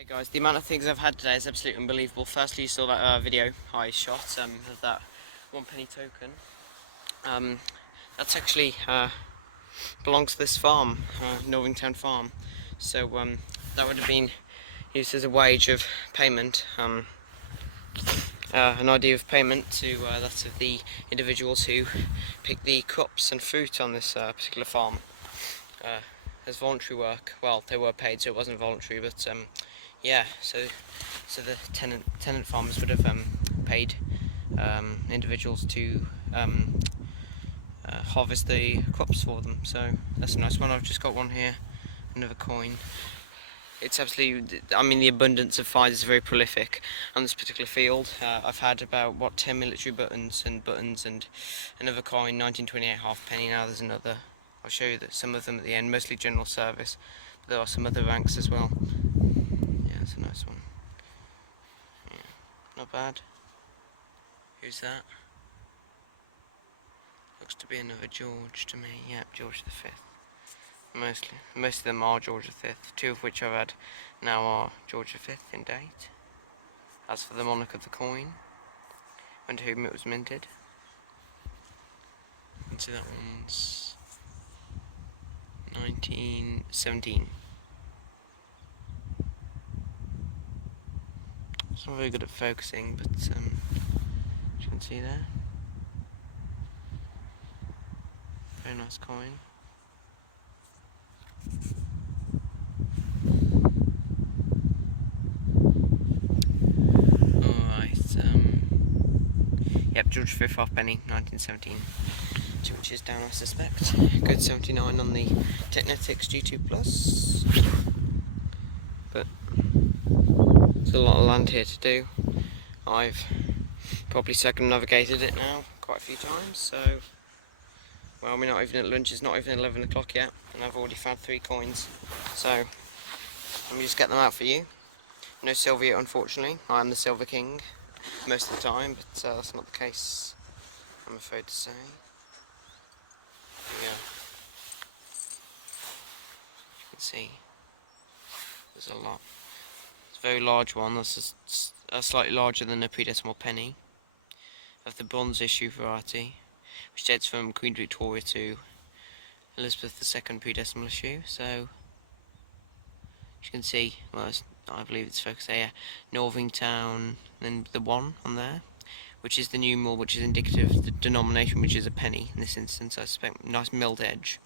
Hey guys, the amount of things I've had today is absolutely unbelievable. Firstly, you saw that video I shot of that 1p token. That's actually belongs to this farm, Northingtown Farm. So that would have been used as a wage of payment, an idea of payment to that of the individuals who pick the crops and fruit on this particular farm. As voluntary work. Well, they were paid, so it wasn't voluntary, but yeah, so the tenant farmers would have paid individuals to harvest the crops for them. So that's a nice one. I've just got one here, another coin. It's absolutely, I mean, the abundance of finds is very prolific on this particular field. I've had about 10 military buttons and another coin, 1928 halfpenny. Now there's another. I'll show you some of them at the end, mostly general service, but there are some other ranks as well. Yeah, it's a nice one. Yeah, not bad. Who's that? Looks to be another George to me. Yeah, George V. Most of them are George V. Two of which I've had now are George V in date. As for the monarch of the coin, and to whom it was minted. And so that one's 1917. It's not very good at focusing, but as you can see there, very nice coin. Alright, yep, George V halfpenny, 1917. 2 inches down, I suspect. Good 79 on the Technetics G2 Plus. But there's a lot of land here to do. I've probably circumnavigated it now quite a few times, so well, we're not even at lunch, it's not even 11 o'clock yet, and I've already found 3 coins. So let me just get them out for you. No silver yet, unfortunately. I am the Silver King most of the time, but that's not the case, I'm afraid to say. Yeah, you can see there's a lot. It's a very large one. That's slightly larger than a pre-decimal penny of the bronze issue variety, which dates from Queen Victoria to Elizabeth II pre-decimal issue. So you can see, well, I believe it's focused there. Yeah, Northingtown, then the 1 on there, which is the numeral, which is indicative of the denomination, which is a penny in this instance. I suspect nice milled edge.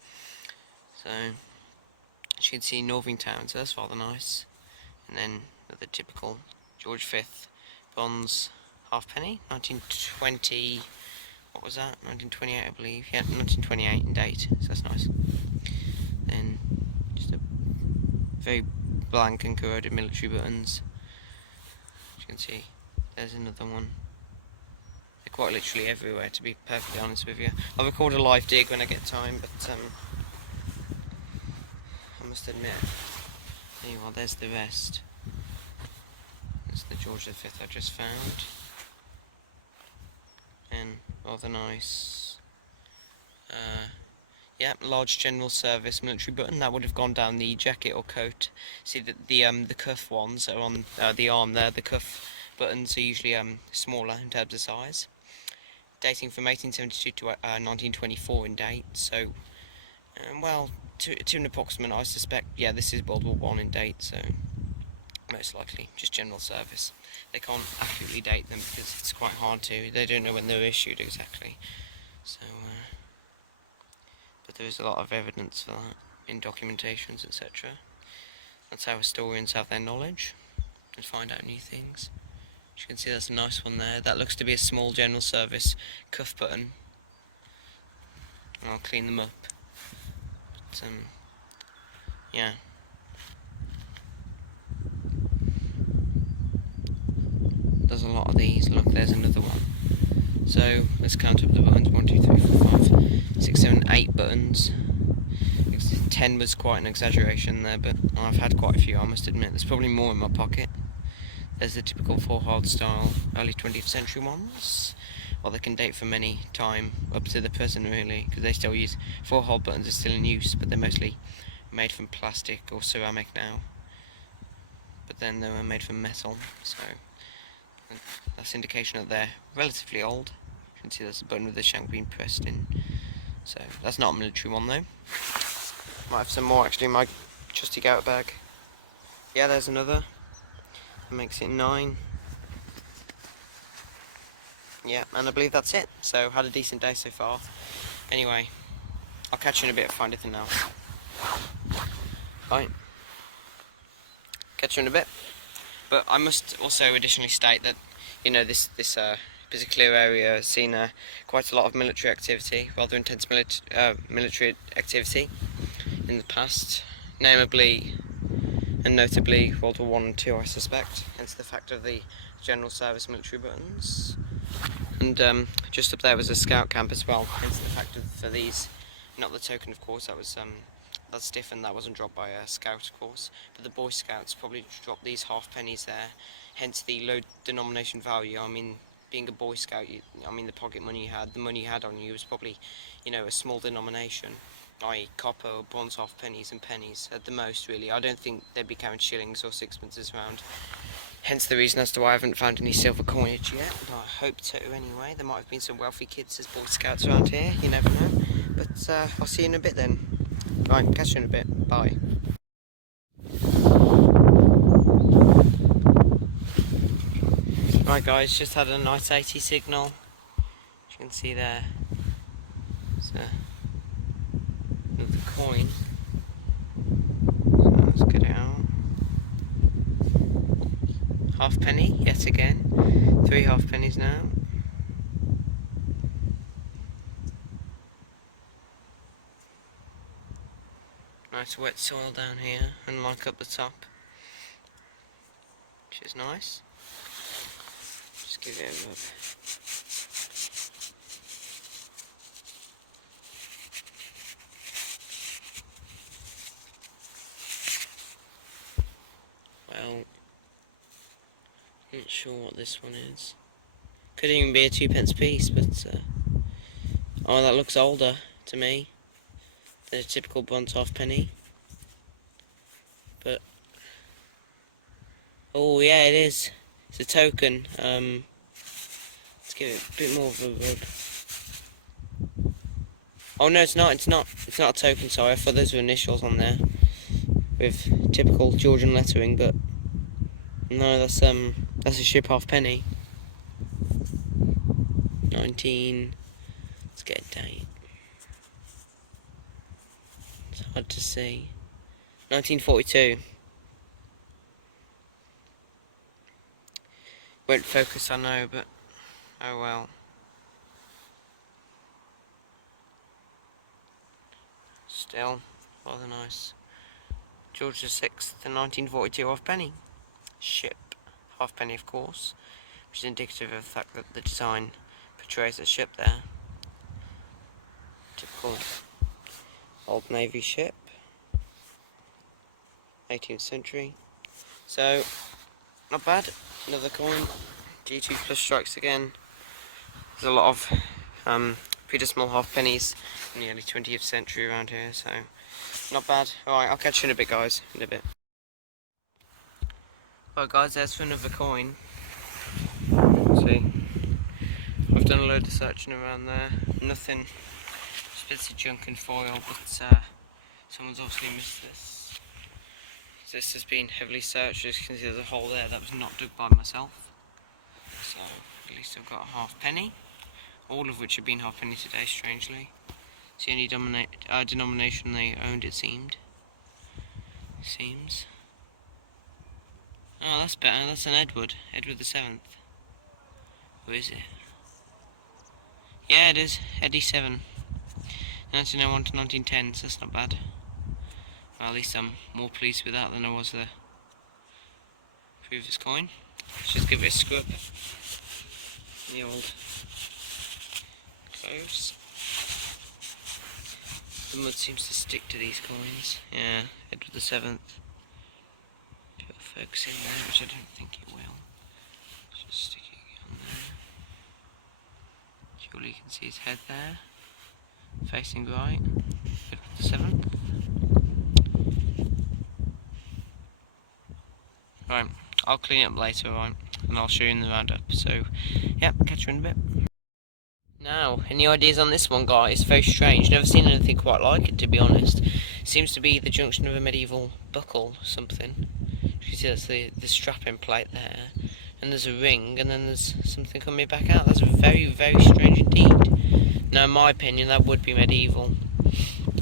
So as you can see, Northingtown, so that's rather nice. And then the typical George V bronze halfpenny, 1920. What was that? 1928, I believe. Yeah, 1928 in date. So that's nice. Then just a very blank and corroded military buttons. As you can see, there's another one. Quite literally everywhere, to be perfectly honest with you. I'll record a live dig when I get time, but I must admit, anyway, there's the rest. There's the George V I just found, and rather nice. Yeah, large general service military button. That would have gone down the jacket or coat. See that the cuff ones are on the arm there. The cuff buttons are usually smaller in terms of size. Dating from 1872 to 1924 in date, so well, to an approximate, I suspect, yeah, this is World War I in date, so most likely just general service. They can't accurately date them because it's quite hard to, they don't know when they were issued exactly, so but there is a lot of evidence for that in documentations, etc. That's how historians have their knowledge and find out new things. As you can see, that's a nice one there. That looks to be a small general service cuff button. I'll clean them up. But, yeah. There's a lot of these. Look, there's another one. So let's count up the buttons. 1, 2, 3, 4, 5, 6, 7, 8 buttons. 10 was quite an exaggeration there, but I've had quite a few, I must admit. There's probably more in my pocket. There's the typical 4-hard style early 20th century ones. Well, they can date from any time up to the present, really, because they still use 4-hard buttons are still in use, but they're mostly made from plastic or ceramic now. But then they were made from metal, so that's indication that they're relatively old. You can see there's a button with the shank being pressed in, so that's not a military one though. Might have some more actually in my trusty gout bag. Yeah, there's another. That makes it 9. Yeah, and I believe that's it. So, had a decent day so far. Anyway, I'll catch you in a bit if I find anything else. Right. Catch you in a bit. But I must also additionally state that, you know, this particular area has seen quite a lot of military activity, rather intense military activity in the past, namely and notably World War I and II, I suspect, hence the fact of the general service military buttons. And just up there was a scout camp as well, hence the fact of for these, not the token of course, that's different, that wasn't dropped by a scout of course, but the Boy Scouts probably dropped these halfpennies there, hence the low denomination value. I mean, being a Boy Scout, the pocket money you had, the money you had on you was probably, you know, a small denomination, i.e. copper, bronze halfpennies and pennies at the most really. I don't think they'd be carrying shillings or sixpences around. Hence the reason as to why I haven't found any silver coinage yet, but I hope to anyway. There might have been some wealthy kids as Boy Scouts around here, you never know. But I'll see you in a bit then. Right, catch you in a bit. Bye. Right guys, just had a nice 80 signal. As you can see there. It's another coin. So let's get it out. Halfpenny, yet again. 3 halfpennies now. Nice wet soil down here, unlike up the top, which is nice. Just give it a rub. Well, not sure what this one is. Could even be a 2p piece, but oh, that looks older to me than a typical bronze halfpenny. But oh yeah, it is. It's a token. Let's give it a bit more of a rub. Oh no, it's not. It's not a token. Sorry, I thought those were initials on there with typical Georgian lettering, but no, that's a ship halfpenny. 19. Let's get a date. It's hard to see. 1942. Won't focus, I know, but oh well. Still, rather nice. George VI, the 1942 halfpenny. Ship. Halfpenny, of course, which is indicative of the fact that the design portrays a ship there. Typical old navy ship. 18th century. So, not bad. Another coin. G2 plus strikes again. There's a lot of pretty small halfpennies in the early 20th century around here, so not bad. Alright, I'll catch you in a bit, guys. In a bit. Well, guys, there's for another coin. See, I've done a load of searching around there. Nothing. Just bits of junk and foil, but someone's obviously missed this. This has been heavily searched. As you can see, there's a hole there that was not dug by myself. So at least I've got a halfpenny, all of which have been halfpenny today, strangely. It's the only denomination they owned, it seems. Oh, that's better. That's an Edward the 7th. Who is it? Yeah, it is. Eddie 7. 1901 to 1910, so that's not bad. Well, at least I'm more pleased with that than I was the previous coin. Let's just give it a scrub. The old clothes. The mud seems to stick to these coins. Yeah, Edward the 7th. Put a focus in there, which I don't think it will. Just stick it on there. Surely you can see his head there. Facing right. Edward the 7th. Right, I'll clean it up later, right, and I'll show you in the roundup. So, yeah, catch you in a bit. Now, any ideas on this one, guys? Very strange. Never seen anything quite like it, to be honest. Seems to be the junction of a medieval buckle or something. You see, that's the strapping plate there. And there's a ring, and then there's something coming back out. That's very, very strange indeed. Now, in my opinion, that would be medieval.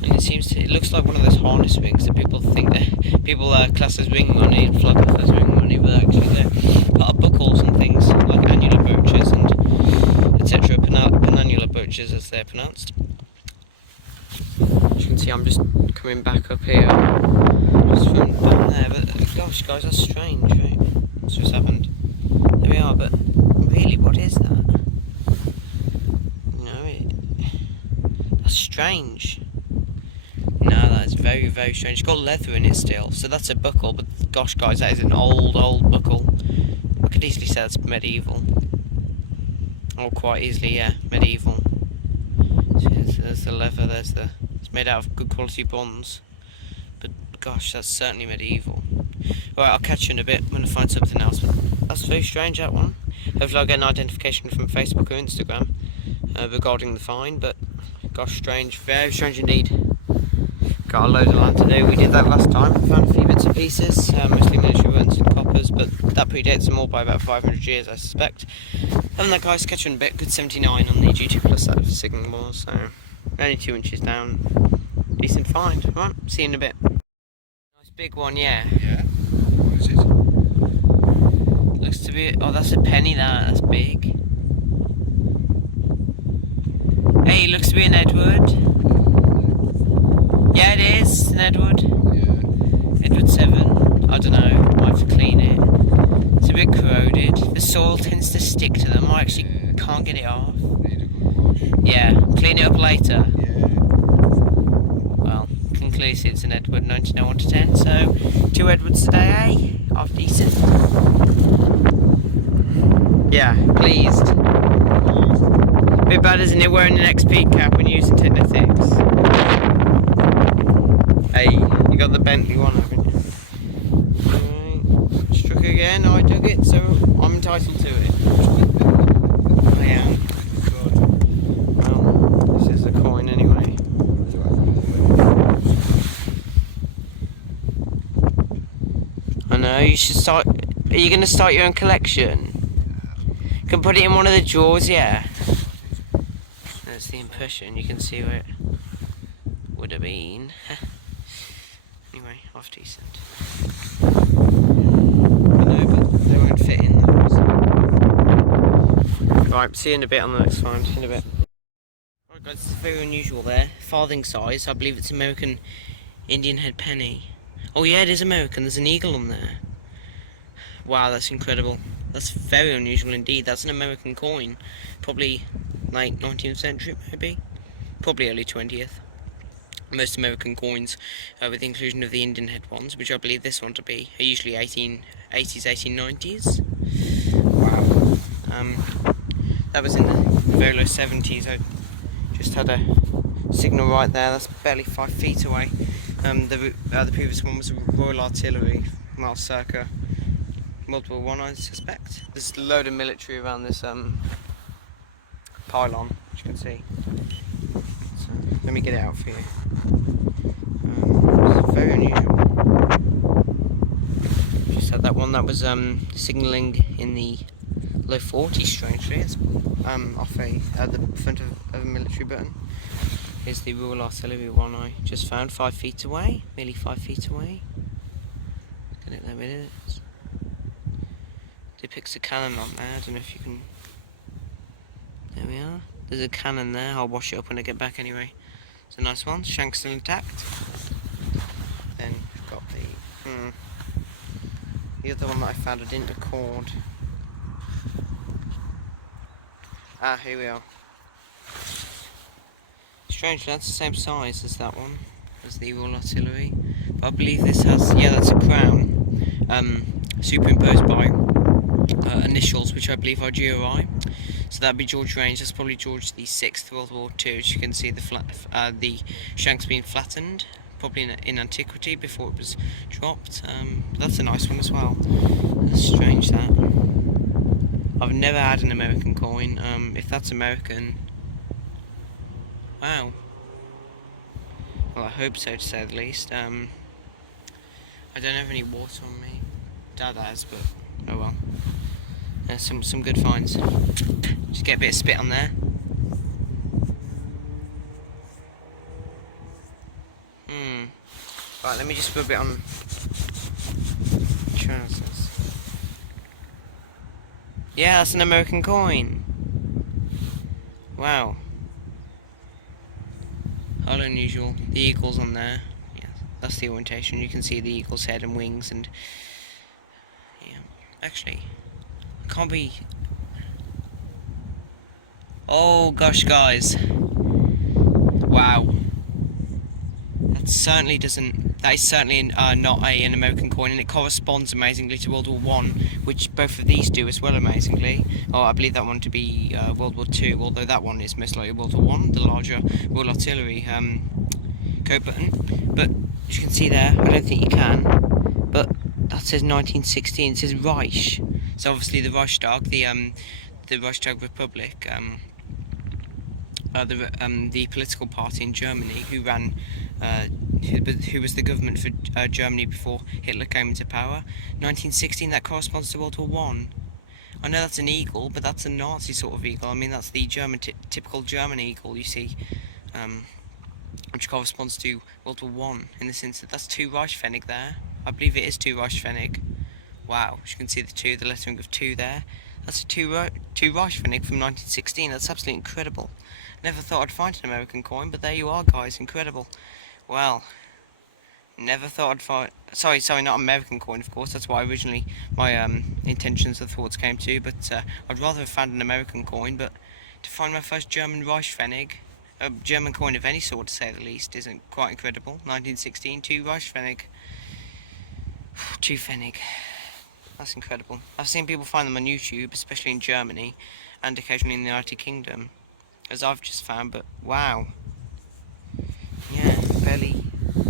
And it looks like one of those harness rings that people think that people class as ring money and flag off as ring money, but actually they're part of buckles and things like annular brooches and etc. Penannular brooches, as they're pronounced. As you can see, I'm just coming back up here, just from down there. But gosh, guys, that's strange, right? What's just happened? There we are. But really, what is that? That's strange. No, that's very, very strange. It's got leather in it still, so that's a buckle, but gosh, guys, that is an old buckle. I could easily say that's medieval. Or quite easily, yeah, medieval. So there's the leather, it's made out of good quality bronze. But gosh, that's certainly medieval. Right, I'll catch you in a bit when I find something else, but that's very strange, that one. Hopefully I'll get an identification from Facebook or Instagram regarding the find, but gosh, strange, very strange indeed. Got a load of land to do. We did that last time. We found a few bits and pieces, mostly military runs and coppers, but that predates them all by about 500 years, I suspect. Other than that, guys, catch you in a bit. Good 79 on the GT Plus out of Signal Wars, so only 2 inches down. Decent find. Right, see you in a bit. Nice big one, yeah. Yeah. What is it? Looks to be. Oh, that's a penny. That's big. Hey, looks to be an Edward. Yeah, it is an Edward. Yeah. Edward 7. I don't know. Might have to clean it. It's a bit corroded. The soil tends to stick to them. I actually can't get it off. Need a good wash. Yeah, clean it up later. Yeah. Well, conclusive, it's an Edward 1901 to 10. So 2 Edwards today, eh? Half decent. Yeah, pleased. A bit bad, isn't it, wearing an XP cap when using Technetics? Hey, you got the Bentley one, haven't you? Right. Struck again, I dug it, so I'm entitled to it. I am. Well, this is a coin anyway. I know, you should start. Are you going to start your own collection? You can put it in one of the drawers, yeah. That's the impression, you can see where it would have been. Anyway, half decent. I know, but they won't fit in those. Right, see you in a bit on the next find. In a bit. Right, guys, it's very unusual there. Farthing size. I believe it's American Indian head penny. Oh yeah, it is American. There's an eagle on there. Wow, that's incredible. That's very unusual indeed. That's an American coin. Probably like 19th century, maybe. Probably early 20th. Most American coins, with the inclusion of the Indian head ones, which I believe this one to be, are usually 1880s, 1890s. Wow. That was in the very low 70s. I just had a signal right there. That's barely 5 feet away. The previous one was Royal Artillery, well, circa multiple one, I suspect. There's a load of military around this pylon, as you can see. So, let me get it out for you. It's very unusual. Just had that one that was signalling in the low 40s, strangely. It's off at the front of a military button. Here's the Royal Artillery one I just found 5 feet away, nearly 5 feet away. Get it there with it. Depicts a cannon on there. I don't know if you can. There we are. There's a cannon there. I'll wash it up when I get back anyway. It's a nice one. Shank's still intact. Then we've got the other one that I found I didn't record. Ah, here we are. Strangely, that's the same size as that one, as the Royal Artillery. But I believe this has, yeah, that's a crown, superimposed by initials, which I believe are GOI. So that'd be George Range. That's probably George the 6th, World War II. As you can see, the shank's been flattened, probably in antiquity before it was dropped. But that's a nice one as well. change that. I've never had an American coin. If that's American, wow. Well, I hope so, to say the least. I don't have any water on me. Dad has, but oh well. Some good finds. Just get a bit of spit on there. Right, let me just rub it on trousers. Yeah, that's an American coin. Wow. How unusual. The eagle's on there. Yeah, that's the orientation. You can see the eagle's head and wings and... Yeah. Actually, it can't be... Oh gosh, guys. Wow. That certainly doesn't... That is certainly not an American coin, and it corresponds amazingly to World War One, which both of these do as well, amazingly. Oh, I believe that one to be World War Two, although that one is most likely World War One, the larger Royal Artillery code button. But as you can see there, I don't think you can, but that says 1916. It says Reich, so obviously the Reichstag, the Reichstag Republic, the political party in Germany who ran, who was the government for Germany before Hitler came into power. 1916, that corresponds to World War One. I know that's an eagle, but that's a Nazi sort of eagle. I mean, that's the German, typical German eagle you see, which corresponds to World War One in this instance. That's two Reichspfennig there. I believe it is two Reichspfennig. Wow, as you can see the lettering of two there. That's a two Reichspfennig from 1916. That's absolutely incredible. Never thought I'd find an American coin, but there you are, guys. Incredible. Well, never thought I'd find... Sorry, not American coin, of course. That's why originally my intentions and thoughts came to. But I'd rather have found an American coin. But to find my first German Reichspfennig, a German coin of any sort, to say the least, isn't quite incredible. 1916, two Reichspfennig. Two Pfennig. That's incredible. I've seen people find them on YouTube, especially in Germany, and occasionally in the United Kingdom, as I've just found, but wow. Yeah, barely,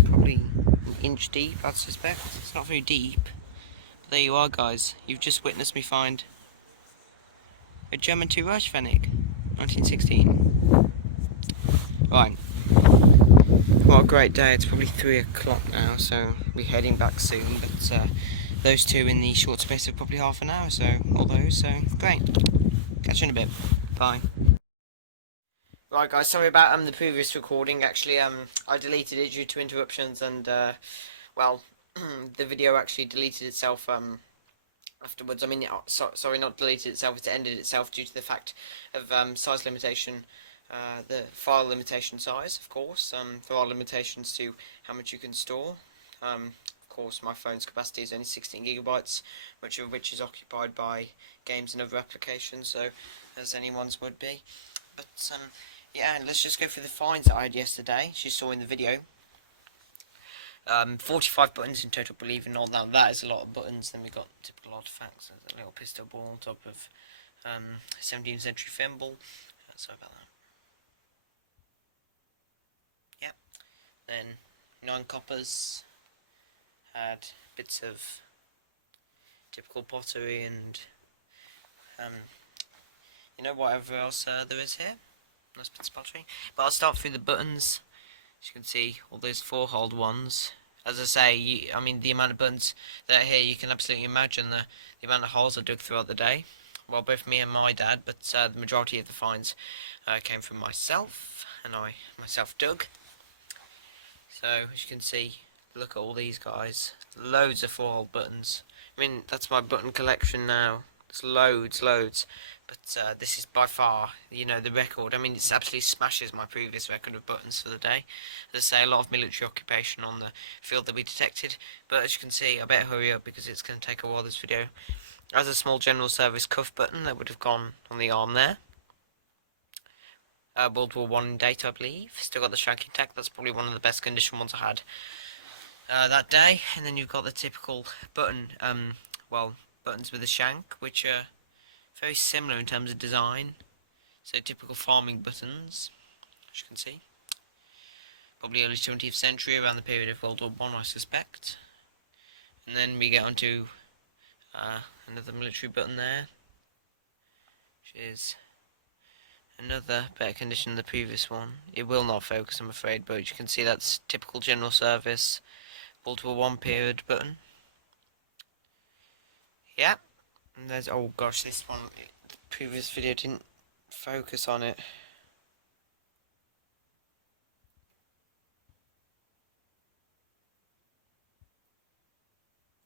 probably an inch deep, I'd suspect. It's not very deep. But there you are, guys. You've just witnessed me find a German 2 Reichspfennig, 1916. Right. What a great day. It's probably 3 o'clock now, so we're heading back soon, but those two in the short space of probably half an hour or so, all those, so great. Catch you in a bit. Bye. Right, guys, sorry about the previous recording. Actually, I deleted it due to interruptions, and well, the video actually deleted itself afterwards. I mean, sorry, not deleted itself. It ended itself due to the fact of size limitation. The file limitation size, of course. There are limitations to how much you can store. Of course, my phone's capacity is only 16 gigabytes, much of which is occupied by games and other applications, so as anyone's would be. But yeah, let's just go through the finds that I had yesterday, as you saw in the video. 45 buttons in total, believe it or not. That is a lot of buttons. Then we got typical artifacts. There's a little pistol ball on top of 17th century thimble. Sorry about that. Yep. Then 9 coppers. Had bits of typical pottery and you know, whatever else there is here. Nice bits of pottery. But I'll start through the buttons. As you can see, all those 4-holed ones. As I say, I mean, the amount of buttons that are here, you can absolutely imagine the amount of holes I dug throughout the day. Well, both me and my dad, but the majority of the finds came from myself, and I myself dug. So, as you can see, look at all these guys. Loads of 4-hole buttons. I mean, that's my button collection now. There's loads. But this is by far, you know, the record. I mean, it absolutely smashes my previous record of buttons for the day. As I say, a lot of military occupation on the field that we detected. But as you can see, I better hurry up because it's going to take a while, this video. As a small general service cuff button that would have gone on the arm there. World War One date, I believe. Still got the shank intact. That's probably one of the best condition ones I had that day. And then you've got the typical button, well, buttons with a shank, which are very similar in terms of design. So typical farming buttons, as you can see. Probably early 20th century, around the period of World War One, I suspect. And then we get onto Another military button there, which is another better condition than the previous one. It will not focus, I'm afraid, but you can see that's typical general service World War One period button. Yeah, and there's, oh gosh, this one, the previous video didn't focus on it.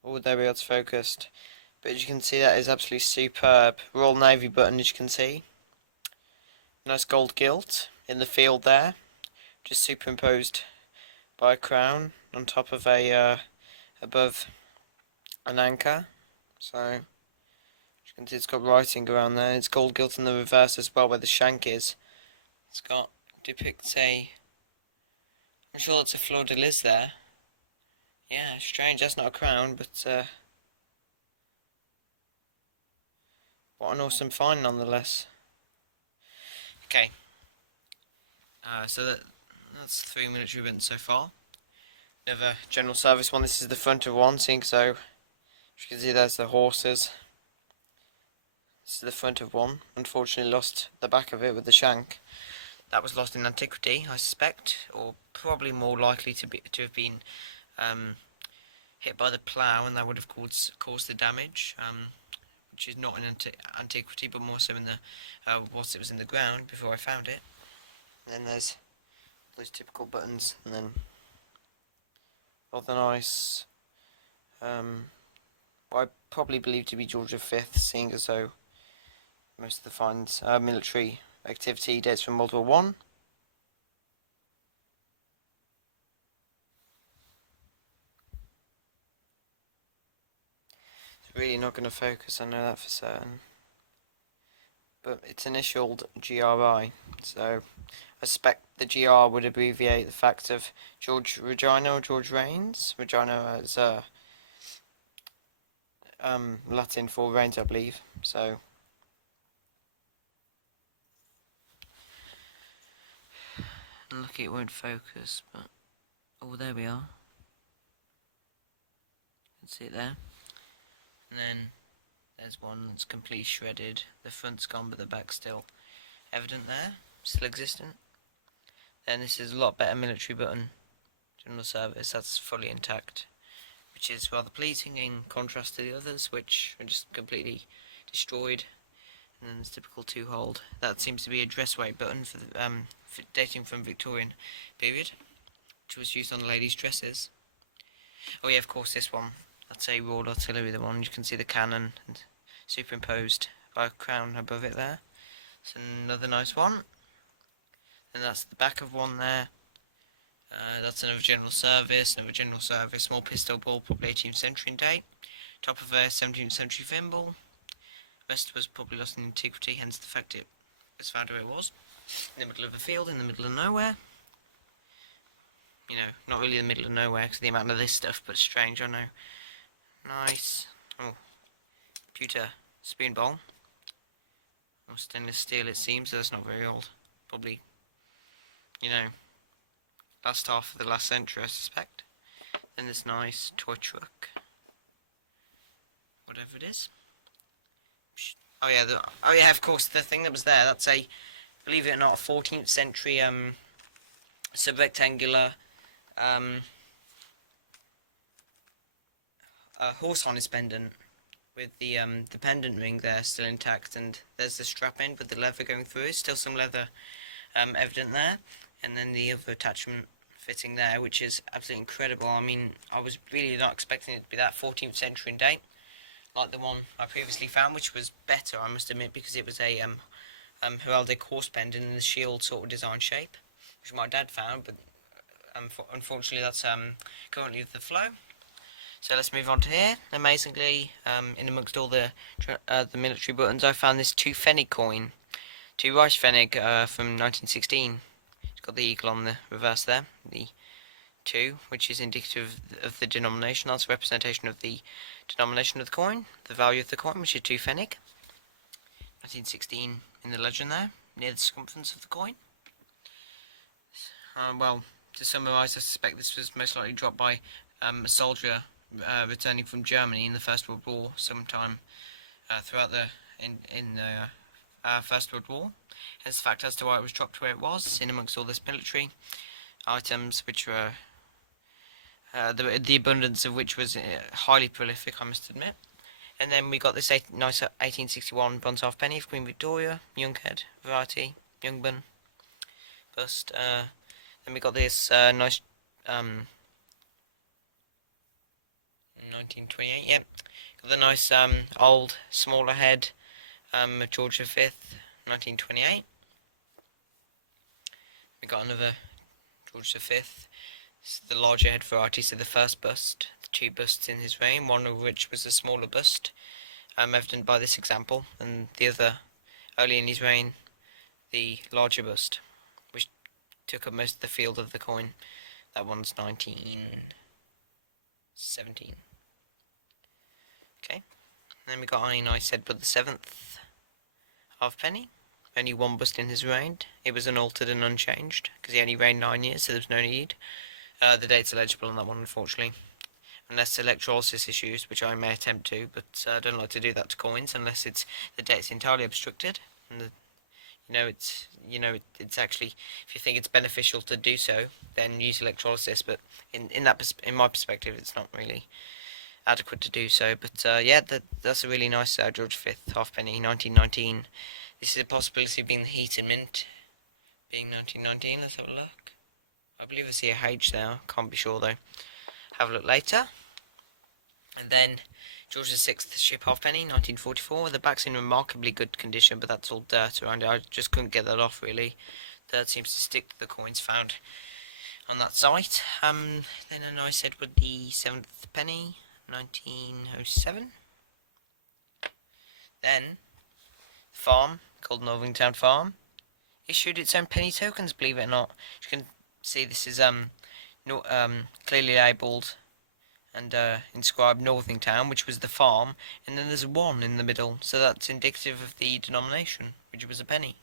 Oh, there we are, it's focused. But as you can see, that is absolutely superb. Royal Navy button, as you can see. Nice gold gilt in the field there, just superimposed by a crown on top of a above an anchor. So as you can see, it's got writing around there. It's gold gilt in the reverse as well, where the shank is. It's got depicts a. I'm sure it's a fleur de lis there. Yeah, strange. That's not a crown, but what an awesome find nonetheless. Okay. So that's 3 military events so far. Another general service one. This is the front of one, seeing so. As you can see, there's the horses. This is the front of one. Unfortunately, lost the back of it with the shank. That was lost in antiquity, I suspect, or probably more likely to have been hit by the plough, and that would have caused the damage. Which is not in antiquity, but more so in the whilst it was in the ground before I found it. And then there's those typical buttons, and then rather nice. What I probably believe to be George V, seeing as though most of the finds military activity dates from World War One. It's really not going to focus, I know that for certain. But it's initialed GRI, so I suspect the GR would abbreviate the fact of George Regina or George Reigns. Regina is Latin for Reigns, I believe. So lucky it won't focus, but oh, there we are. You can see it there. And then there's one that's completely shredded. The front's gone, but the back's still evident there, still existent. Then this is a lot better military button, general service, that's fully intact, which is rather pleasing in contrast to the others, which are just completely destroyed. And then this typical two-hold. That seems to be a dress weight button for the, dating from Victorian period, which was used on ladies' dresses. Oh yeah, of course, this one. That's a Royal Artillery, the one. You can see the cannon and superimposed by a crown above it there. It's another nice one. And that's the back of one there. That's another general service, small pistol ball, probably 18th century in date. Top of a 17th century thimble. Rest was probably lost in antiquity, hence the fact it was found where it was. In the middle of a field, in the middle of nowhere. You know, not really the middle of nowhere because the amount of this stuff, but strange, I know. Nice. Oh, pewter spoon bowl. Or stainless steel it seems, so that's not very old. Probably, you know, last half of the last century, I suspect. Then this nice toy truck. Whatever it is. Oh yeah, of course, the thing that was there, that's a, believe it or not, a 14th century sub-rectangular horse harness pendant with the pendant ring there still intact, and there's the strap end with the leather going through. Still some leather evident there, and then the other attachment fitting there, which is absolutely incredible. I mean, I was really not expecting it to be that 14th century in date, like the one I previously found, which was better, I must admit, because it was a heraldic horse pendant in the shield sort of design shape, which my dad found, but unfortunately that's currently the flow. So let's move on to here. Amazingly, in amongst all the military buttons, I found this 2 pfennig coin, 2 rice pfennig from 1916. It's got the eagle on the reverse there, the 2, which is indicative of the denomination. That's a representation of the denomination of the coin, the value of the coin, which is 2 pfennig. 1916 in the legend there, near the circumference of the coin. Well, to summarise, I suspect this was most likely dropped by a soldier returning from Germany in the First World War, sometime throughout the in the First World War. Hence the fact as to why it was dropped where it was, in amongst all this military items, which were the abundance of which was highly prolific, I must admit. And then we got this nice 1861 bronze halfpenny of Queen Victoria, young head variety, young bun bust. Then we got this nice 1928. Yep, got the nice old smaller head George V, 1928. We got another George V. It's the larger head variety, so the first bust, the two busts in his reign, one of which was a smaller bust, evident by this example, and the other early in his reign, the larger bust, which took up most of the field of the coin. That one's 1917. Okay, and then we got a nice Edward VII halfpenny. Only one bust in his reign. It was unaltered and unchanged, because he only reigned 9 years, so there was no need. The date's illegible on that one, unfortunately. Unless electrolysis issues, which I may attempt to, but I don't like to do that to coins unless the date's entirely obstructed. And it's actually, if you think it's beneficial to do so, then use electrolysis. But in my perspective, it's not really adequate to do so. But yeah, that's a really nice George V halfpenny, 1919. This is a possibility of being the heated mint, being 1919. Let's have a look. I believe I see a H there. Can't be sure though. Have a look later. And then George VI ship halfpenny, 1944. The back's in remarkably good condition, but that's all dirt around it. I just couldn't get that off really. Dirt seems to stick to the coins found on that site. Then a nice Edward VII penny, 1907. Then farm called Northingtown Farm issued its own penny tokens. Believe it or not, you can see this is clearly labelled and inscribed Northingtown, which was the farm, and then there's a 1 in the middle, so that's indicative of the denomination, which was a penny.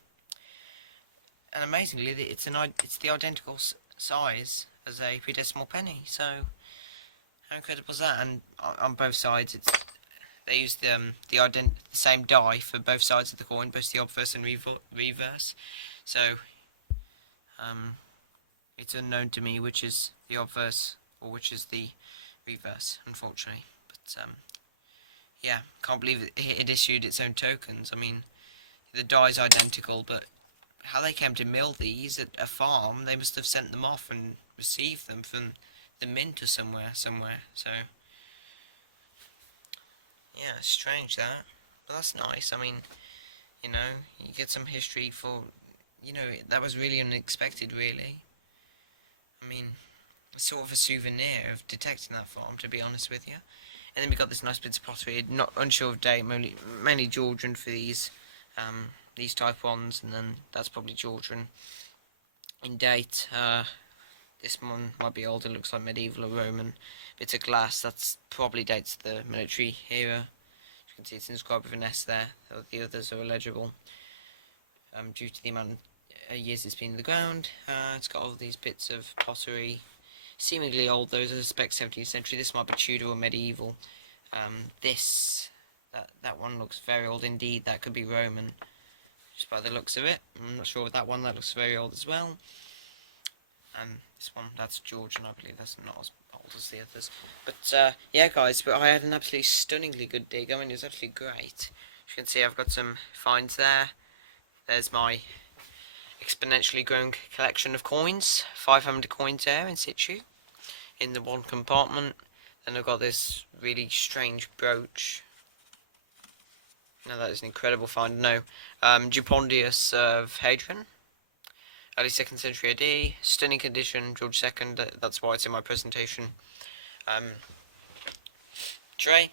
And amazingly, it's the identical size as a pre-decimal penny. So how incredible is that? And on both sides, they use the same die for both sides of the coin, both the obverse and reverse. So it's unknown to me which is the obverse or which is the reverse, unfortunately. But yeah, can't believe it issued its own tokens. I mean, the die's identical, but how they came to mill these at a farm, they must have sent them off and received them from the mint or somewhere. So yeah, strange that, but that's nice. I mean, you get some history for, that was really unexpected, really. I mean, it's sort of a souvenir of detecting that farm, to be honest with you. And then we got this nice bits of pottery, not unsure of date, mainly Georgian for these type ones, and then that's probably Georgian in date. This one might be older, looks like medieval or Roman. Bits of glass, that's probably dates the military era. You can see it's inscribed with an S there. The others are illegible due to the amount of years it's been in the ground. It's got all these bits of pottery, seemingly old. Those I suspect 17th century. This might be Tudor or medieval. That one looks very old indeed. That could be Roman, just by the looks of it. I'm not sure with that one. That looks very old as well. This one, that's Georgian, I believe. That's not as old as the others. But yeah, guys. But I had an absolutely stunningly good dig. I mean, it was absolutely great. As you can see, I've got some finds there. There's my exponentially growing collection of coins. 500 coins there in situ, in the one compartment. Then I've got this really strange brooch. Now that is an incredible find. No, Dupondius of Hadrian, early 2nd century AD, stunning condition, George II. That's why it's in my presentation. Tray.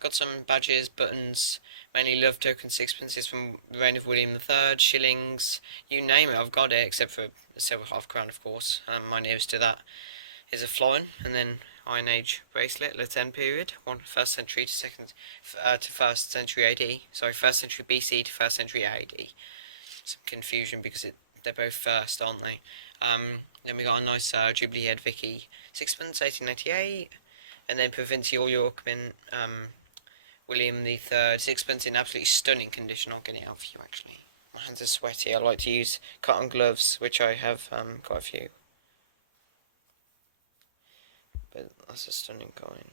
Got some badges, buttons, mainly love token sixpences from the reign of William III, shillings, you name it, I've got it, except for the silver half crown, of course. My nearest to that is a florin, and then Iron Age bracelet, Le 10 period, 1st century to 1st century AD. Sorry, 1st century BC to 1st century AD. Some confusion because they're both first, aren't they? Then we got a nice Jubilee Head Vicky sixpence, 1898. And then Provincial Yorkman, William the Third, sixpence in absolutely stunning condition. I'll get it out for you actually. My hands are sweaty. I like to use cotton gloves, which I have quite a few. But that's a stunning coin.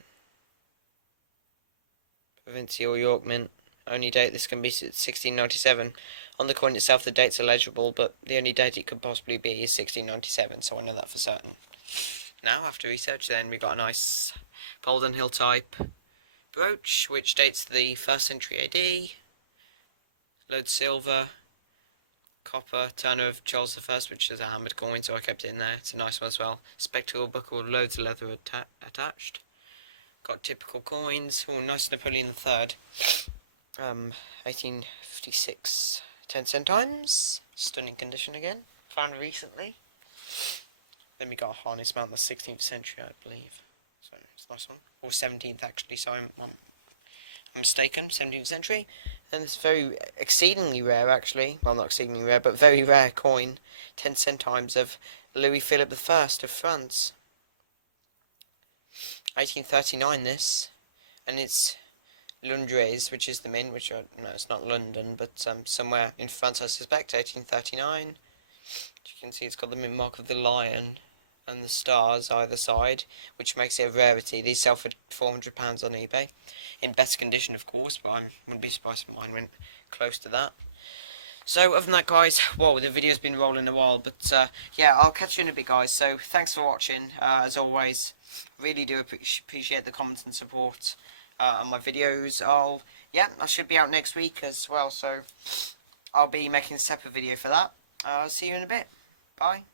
Provincial York Mint. Only date this can be 1697. On the coin itself, the dates are legible, but the only date it could possibly be is 1697, so I know that for certain. Now, after research, then we got a nice Bolden Hill type brooch, which dates to the 1st century AD. Loads silver, copper, turn of Charles I, which is a hammered coin, so I kept it in there. It's a nice one as well. Spectacle buckle, loads of leather attached. Got typical coins. Oh, nice Napoleon III. 1856 10 cent times. Stunning condition again. Found recently. Then we got a harness mount, the 16th century, I believe. So it's a nice one. Or 17th actually, so I'm mistaken. 17th century. And it's very exceedingly rare actually. Well, not exceedingly rare, but very rare coin. 10 cent times of Louis Philippe I of France. 1839 this. And it's Londres, which is the mint, which no, it's not London, but somewhere in France, I suspect. 1839. As you can see, it's got the mint mark of the lion and the stars either side, which makes it a rarity. These sell for £400 on eBay, in better condition, of course, but I wouldn't be surprised if mine went close to that. So, other than that, guys, whoa, the video's been rolling a while, but yeah, I'll catch you in a bit, guys. So, thanks for watching. As always, really do appreciate the comments and support on my videos. I should be out next week as well, so I'll be making a separate video for that. I'll see you in a bit. Bye.